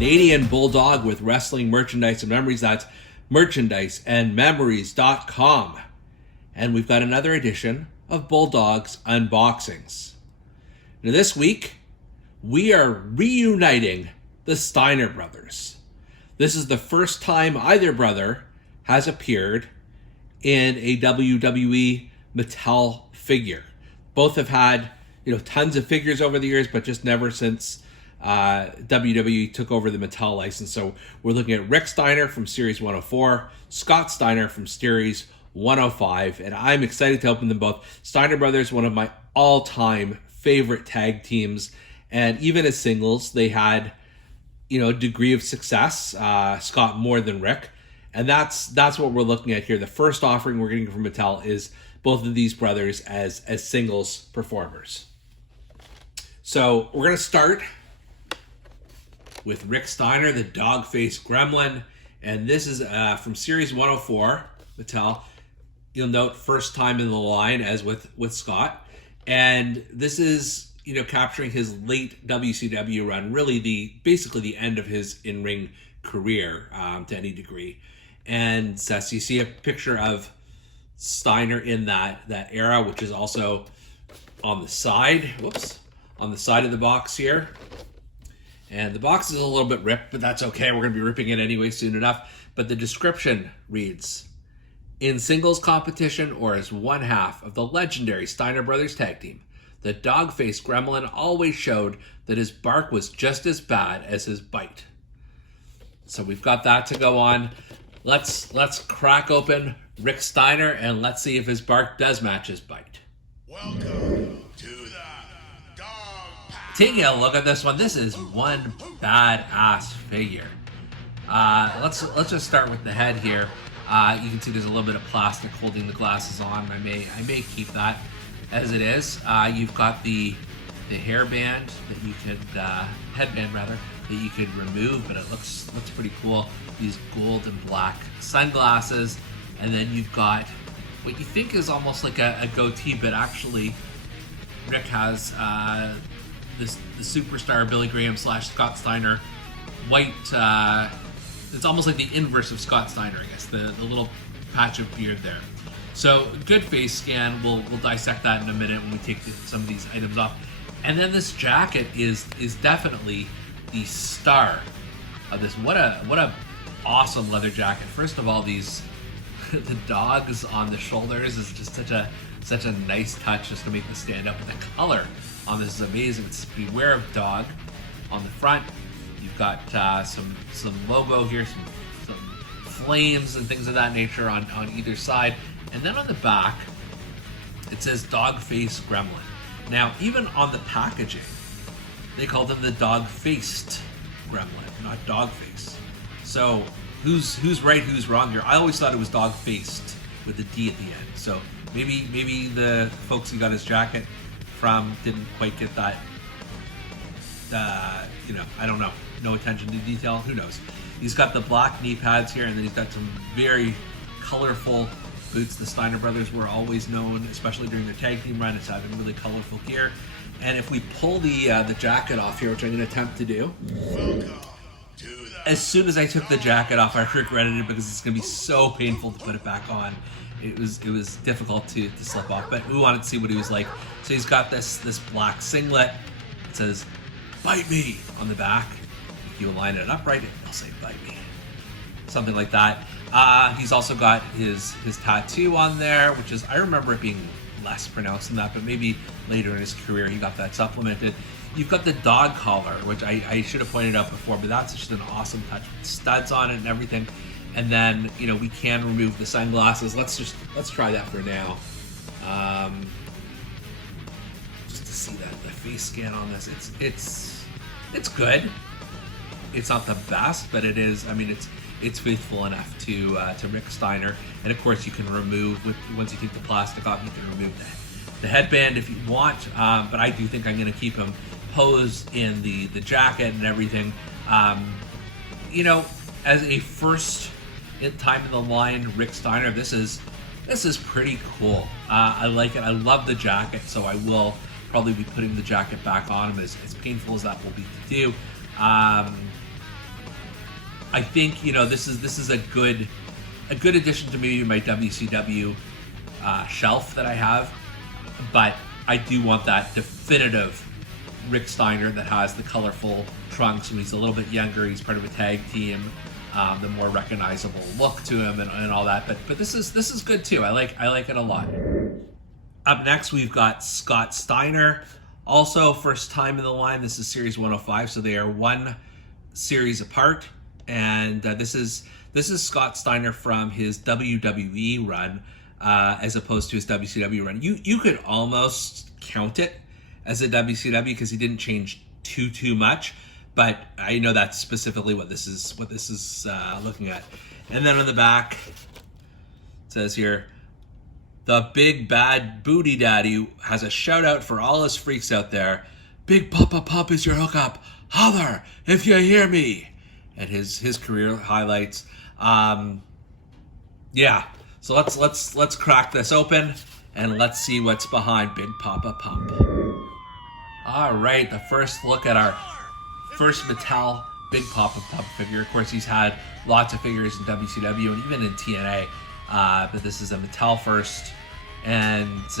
Canadian Bulldog with wrestling merchandise and memories. That's merchandiseandmemories.com. And we've got another edition of Bulldog's Unboxings. Now this week, we are reuniting the Steiner Brothers. This is the first time either brother has appeared in a WWE Mattel figure. Both have had, tons of figures over the years, but just never since WWE took over the Mattel license. So we're looking at Rick Steiner from Series 104, Scott Steiner from Series 105, and I'm excited to open them both. Steiner Brothers, one of my all-time favorite tag teams, and even as singles, they had, a degree of success. Scott more than Rick, and that's what we're looking at here. The first offering we're getting from Mattel is both of these brothers as singles performers. So we're gonna start with Rick Steiner, the dog-faced gremlin, and this is from Series 104, Mattel. You'll note first time in the line, as with Scott, and this is capturing his late WCW run, really basically the end of his in-ring career to any degree. And so you see a picture of Steiner in that era, which is also on the side. On the side of the box here. And the box is a little bit ripped, but that's okay. We're going to be ripping it anyway soon enough. But the description reads, in singles competition or as one half of the legendary Steiner Brothers tag team, the dog-faced gremlin always showed that his bark was just as bad as his bite. So we've got that to go on. Let's crack open Rick Steiner and let's see if his bark does match his bite. Welcome to the Dog Pound. Taking a look at this one, this is one badass figure. Let's just start with the head here. You can see there's a little bit of plastic holding the glasses on. I may keep that as it is. You've got the hairband that you could headband rather that you could remove, but it looks pretty cool. These gold and black sunglasses, and then you've got what you think is almost like a goatee, but actually Rick has the superstar Billy Graham / Scott Steiner white. It's almost like the inverse of Scott Steiner, I guess. The little patch of beard there. So good face scan. We'll dissect that in a minute when we take some of these items off. And then this jacket is definitely the star of this. What a awesome leather jacket. First of all, the dogs on the shoulders is just such a nice touch just to make this stand up. And the color on this is amazing. It's Beware of Dog on the front. You've got some logo here, some flames and things of that nature on either side. And then on the back, it says Dog-Faced Gremlin. Now, even on the packaging, they called them the Dog-Faced Gremlin, not Dog-Face. So, who's right, who's wrong here? I always thought it was Dog-Faced with a D at the end. So, maybe the folks who got his jacket from didn't quite get that, I don't know. No attention to detail, who knows? He's got the black knee pads here, and then he's got some very colorful boots. The Steiner Brothers were always known, especially during their tag team run, as having really colorful gear. And if we pull the jacket off here, which I'm going to attempt to do, as soon as I took the jacket off, I regretted it because it's going to be so painful to put it back on. It was difficult to slip off, but we wanted to see what he was like. So he's got this black singlet. It says, "Bite me" on the back. If you line it upright, it'll say "Bite me." Something like that. He's also got his tattoo on there, which is, I remember it being less pronounced than that, but maybe later in his career he got that supplemented. You've got the dog collar, which I should have pointed out before, but that's just an awesome touch with studs on it and everything. And then, we can remove the sunglasses. Let's try that for now. Just to see the face scan on this. It's good. It's not the best, but it is. I mean, it's faithful enough to Rick Steiner. And of course, you can remove once you take the plastic off, you can remove the headband if you want. But I do think I'm going to keep him posed in the jacket and everything. As a first time in the line, Rick Steiner, this is pretty cool. I like it. I love the jacket, so I will probably be putting the jacket back on him, as painful as that will be to do. I think, you know, this is a good addition to maybe my WCW shelf that I have, but I do want that definitive Rick Steiner that has the colorful trunks when he's a little bit younger. He's part of a tag team, the more recognizable look to him and all that. But this is good too. I like it a lot. Up next, we've got Scott Steiner. Also, first time in the line. This is Series 105, so they are one series apart. And this is Scott Steiner from his WWE run, as opposed to his WCW run. You could almost count it as a WCW because he didn't change too much, but I know that's specifically what this is looking at. And then on the back, it says here, the big bad booty daddy has a shout out for all us freaks out there. Big Papa Pump is your hookup. Holler if you hear me. And his career highlights. Yeah. So let's crack this open and let's see what's behind Big Papa Pump. All right, the first look at our first Mattel Big Papa Pump figure. Of course, he's had lots of figures in WCW and even in TNA, but this is a Mattel first, and it's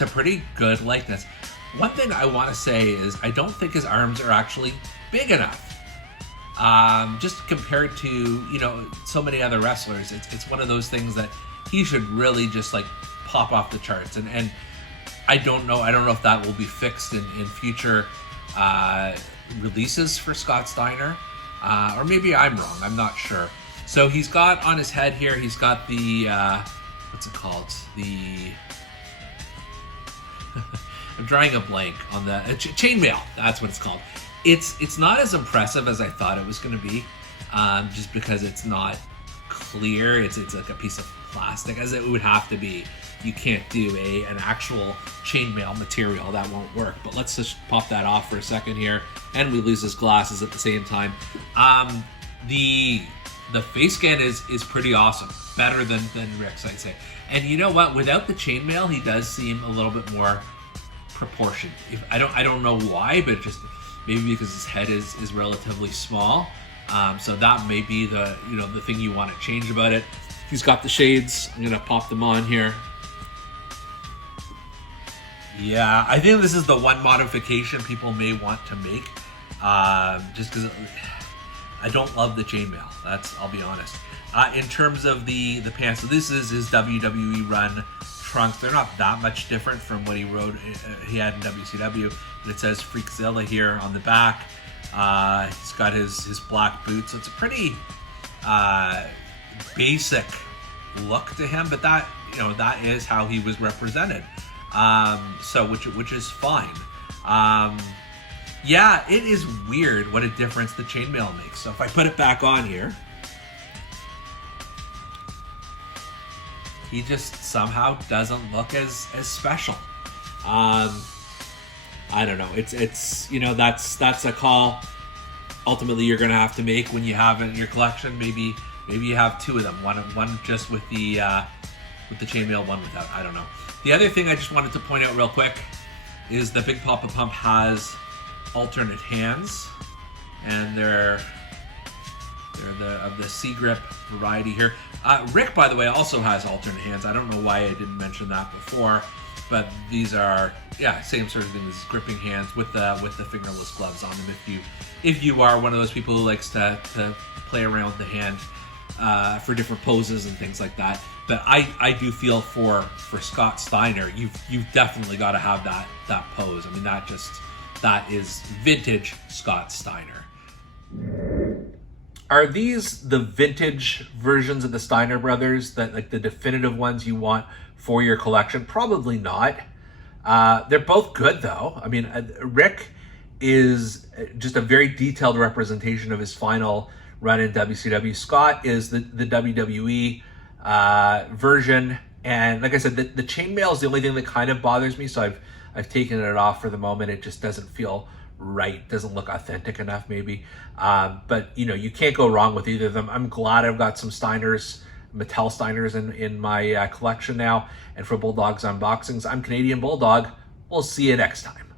a pretty good likeness. One thing I want to say is I don't think his arms are actually big enough. Just compared to, you know, so many other wrestlers, it's one of those things that he should really just like pop off the charts. And I don't know if that will be fixed in future releases for Scott Steiner, or maybe I'm wrong. I'm not sure. So he's got on his head here. He's got the what's it called? I'm drawing a blank on the chainmail. That's what it's called. It's not as impressive as I thought it was going to be, just because it's not clear. It's like a piece of plastic, as it would have to be. You can't do an actual chainmail material. That won't work. But let's just pop that off for a second here, and we lose his glasses at the same time. The face scan is pretty awesome, better than Rick's, I'd say. And you know what? Without the chainmail, he does seem a little bit more proportioned. I don't know why, but just maybe because his head is relatively small. So that may be the thing you want to change about it. He's got the shades. I'm gonna pop them on here. Yeah, I think this is the one modification people may want to make, just because I don't love the chainmail. I'll be honest. In terms of the pants, so this is his WWE run trunks. They're not that much different from what he had in WCW. But it says Freakzilla here on the back. He's got his black boots. So it's a pretty basic look to him, but that is how he was represented. So which is fine. Yeah, it is weird what a difference the chainmail makes. So if I put it back on here, he just somehow doesn't look as special. I don't know. It's that's a call ultimately you're gonna have to make when you have it in your collection. Maybe you have two of them. One just with the chainmail, one without. I don't know. The other thing I just wanted to point out real quick is the Big Papa Pump has alternate hands, and they're of the C-grip variety here. Rick, by the way, also has alternate hands. I don't know why I didn't mention that before, but these are same sort of thing as gripping hands with the fingerless gloves on them. If you are one of those people who likes to play around with the hand for different poses and things like that. But I do feel for Scott Steiner, you've definitely got to have that pose. I mean, that is vintage Scott Steiner. Are these the vintage versions of the Steiner Brothers, that like the definitive ones you want for your collection? Probably not. They're both good though. I mean, Rick is just a very detailed representation of his final run in WCW. Scott is the WWE version, and like I said, the chainmail is the only thing that kind of bothers me. So I've taken it off for the moment. It just doesn't feel right, doesn't look authentic enough maybe. But you can't go wrong with either of them. I'm glad I've got some Steiners, Mattel Steiners in my collection now. And for Bulldog's Unboxings, I'm Canadian Bulldog. We'll see you next time.